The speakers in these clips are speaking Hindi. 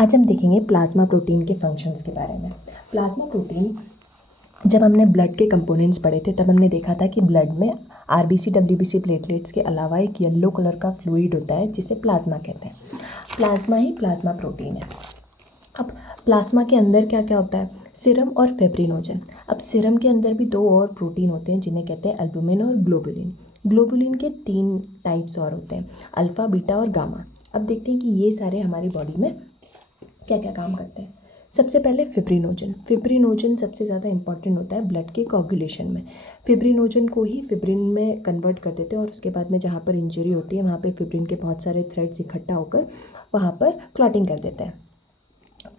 आज हम देखेंगे प्लाज्मा प्रोटीन के फंक्शंस के बारे में। प्लाज्मा प्रोटीन, जब हमने ब्लड के कंपोनेंट्स पढ़े थे तब हमने देखा था कि ब्लड में आरबीसी डब्ल्यूबीसी प्लेटलेट्स के अलावा एक येलो कलर का फ्लूइड होता है जिसे प्लाज्मा कहते हैं। प्लाज्मा ही प्लाज्मा प्रोटीन है। अब प्लाज्मा के अंदर क्या क्या होता है? सीरम और फिब्रिनोजन। अब सीरम के अंदर भी दो और प्रोटीन होते हैं जिन्हें कहते हैं एल्बुमिन और ग्लोबुलिन। ग्लोबुलिन के 3 टाइप्स और होते हैं, अल्फ़ा, बीटा और गामा। अब देखते हैं कि ये सारे हमारी बॉडी में क्या क्या काम करते हैं। सबसे पहले फिब्रिनोजन। फिब्रिनोजन सबसे ज़्यादा इंपॉर्टेंट होता है ब्लड के कोगुलेशन में। फिब्रिनोजन को ही फिब्रिन में कन्वर्ट कर देते हैं और उसके बाद में जहाँ पर इंजरी होती है वहाँ पे फिब्रिन के बहुत सारे थ्रेड्स इकट्ठा होकर वहाँ पर क्लॉटिंग कर देते हैं।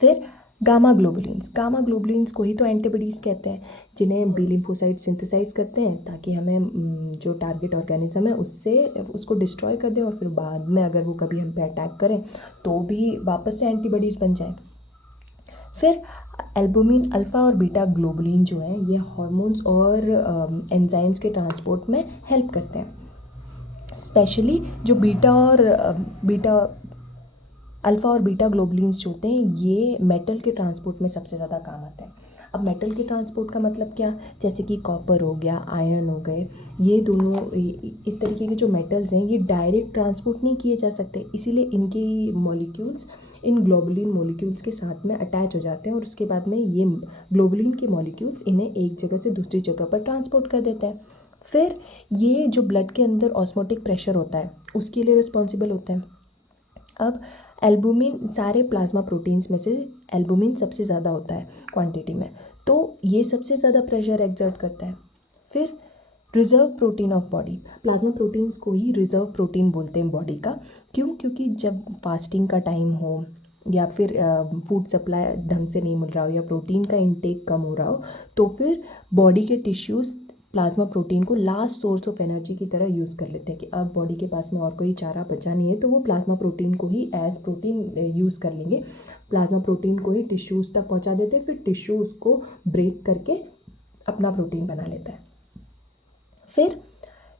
फिर गामा ग्लोबुलिन्स। गामा ग्लोबुलिन्स को ही तो एंटीबॉडीज़ कहते हैं, जिन्हें बी लिम्फोसाइट सिंथेसाइज करते हैं ताकि हमें जो टारगेट ऑर्गेनिज्म है उससे उसको डिस्ट्रॉय कर दें और फिर बाद में अगर वो कभी हम पे अटैक करें तो भी वापस से एंटीबॉडीज़ बन जाएं। फिर एल्बुमिन, अल्फ़ा और बीटा ग्लोबुलिन जो है ये हार्मोन्स और एंजाइम्स के ट्रांसपोर्ट में हेल्प करते हैं। स्पेशली जो अल्फ़ा और बीटा ग्लोबुलिन्स जो होते हैं ये मेटल के ट्रांसपोर्ट में सबसे ज़्यादा काम आते हैं। अब मेटल के ट्रांसपोर्ट का मतलब क्या? जैसे कि कॉपर हो गया, आयरन हो गए, ये दोनों इस तरीके के जो मेटल्स हैं ये डायरेक्ट ट्रांसपोर्ट नहीं किए जा सकते, इसीलिए इनके मॉलिक्यूल्स इन ग्लोबुलिन मॉलिक्यूल्स के साथ में अटैच हो जाते हैं और उसके बाद में ये ग्लोबुलिन के मॉलिक्यूल्स इन्हें एक जगह से दूसरी जगह पर ट्रांसपोर्ट कर देते हैं। फिर ये जो ब्लड के अंदर ऑस्मोटिक प्रेशर होता है उसके लिए रिस्पॉन्सिबल होता है। अब एल्बुमिन, सारे प्लाज्मा प्रोटीन्स में से एल्बुमिन सबसे ज़्यादा होता है क्वांटिटी में, तो ये सबसे ज़्यादा प्रेशर एक्सर्ट करता है। फिर reserve protein of body. Plasma proteins को ही रिजर्व प्रोटीन बोलते हैं बॉडी का। क्यों? क्योंकि जब फास्टिंग का टाइम हो या फिर फूड सप्लाई ढंग से नहीं मिल रहा हो या प्रोटीन का इंटेक कम हो रहा हो तो फिर बॉडी के टिश्यूज़ प्लाज्मा प्रोटीन को लास्ट सोर्स ऑफ एनर्जी की तरह यूज़ कर लेते हैं कि अब बॉडी के पास में और कोई चारा बचा नहीं है तो वो प्लाज्मा प्रोटीन को ही एज प्रोटीन यूज़ कर लेंगे। प्लाज्मा प्रोटीन को ही टिश्यूज़ तक पहुंचा देते हैं, फिर टिश्यू उसको ब्रेक करके अपना प्रोटीन बना लेता है। फिर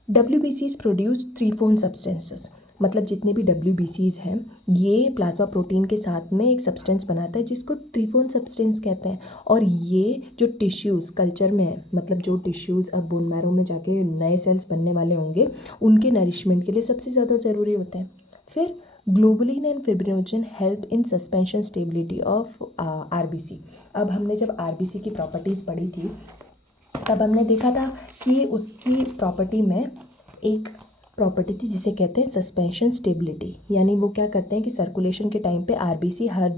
WBCs प्रोड्यूस 3 फोन सब्सटेंसेस, मतलब जितने भी WBCs हैं ये प्लाज्मा प्रोटीन के साथ में एक सब्सटेंस बनाता है जिसको ट्रीफोन सब्सटेंस कहते हैं। और ये जो टिश्यूज़ कल्चर में है, मतलब जो टिश्यूज़ अब बोन मैरो में जाके नए सेल्स बनने वाले होंगे उनके नरिशमेंट के लिए सबसे ज़्यादा ज़रूरी होते हैं। फिर globulin and fibrinogen help in suspension stability of RBC। अब हमने जब RBC की प्रॉपर्टीज़ पढ़ी थी तब हमने देखा था कि उसकी प्रॉपर्टी में एक प्रॉपर्टी थी जिसे कहते हैं सस्पेंशन स्टेबिलिटी, यानी वो क्या करते हैं कि सर्कुलेशन के टाइम पे RBC हर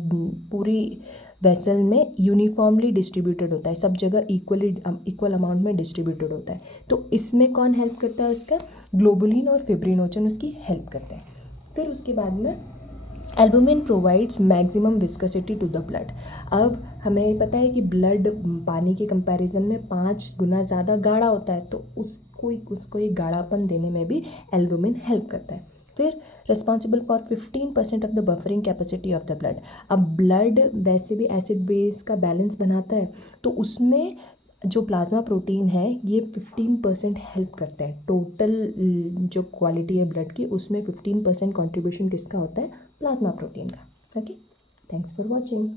पूरी वेसल में यूनिफॉर्मली डिस्ट्रीब्यूटेड होता है, सब जगह इक्वल अमाउंट में डिस्ट्रीब्यूटेड होता है। तो इसमें कौन हेल्प करता है? उसका ग्लोबुलिन और फिब्रिनोजन उसकी हेल्प करते हैं। फिर उसके बाद में albumin provides maximum viscosity to the blood. अब हमें पता है कि ब्लड पानी के कंपैरिजन में 5 गुना ज़्यादा गाढ़ा होता है, तो उसको एक गाढ़ापन देने में भी एल्बुमिन हेल्प करता है। फिर responsible for 15% of the buffering capacity of the blood. अब ब्लड वैसे भी एसिड बेस का बैलेंस बनाता है, तो उसमें जो प्लाज्मा प्रोटीन है ये 15% हेल्प करता है। टोटल जो क्वालिटी है ब्लड की उसमें 15% कॉन्ट्रीब्यूशन किसका होता है? प्लाज्मा प्रोटीन का। Okay, thanks for watching.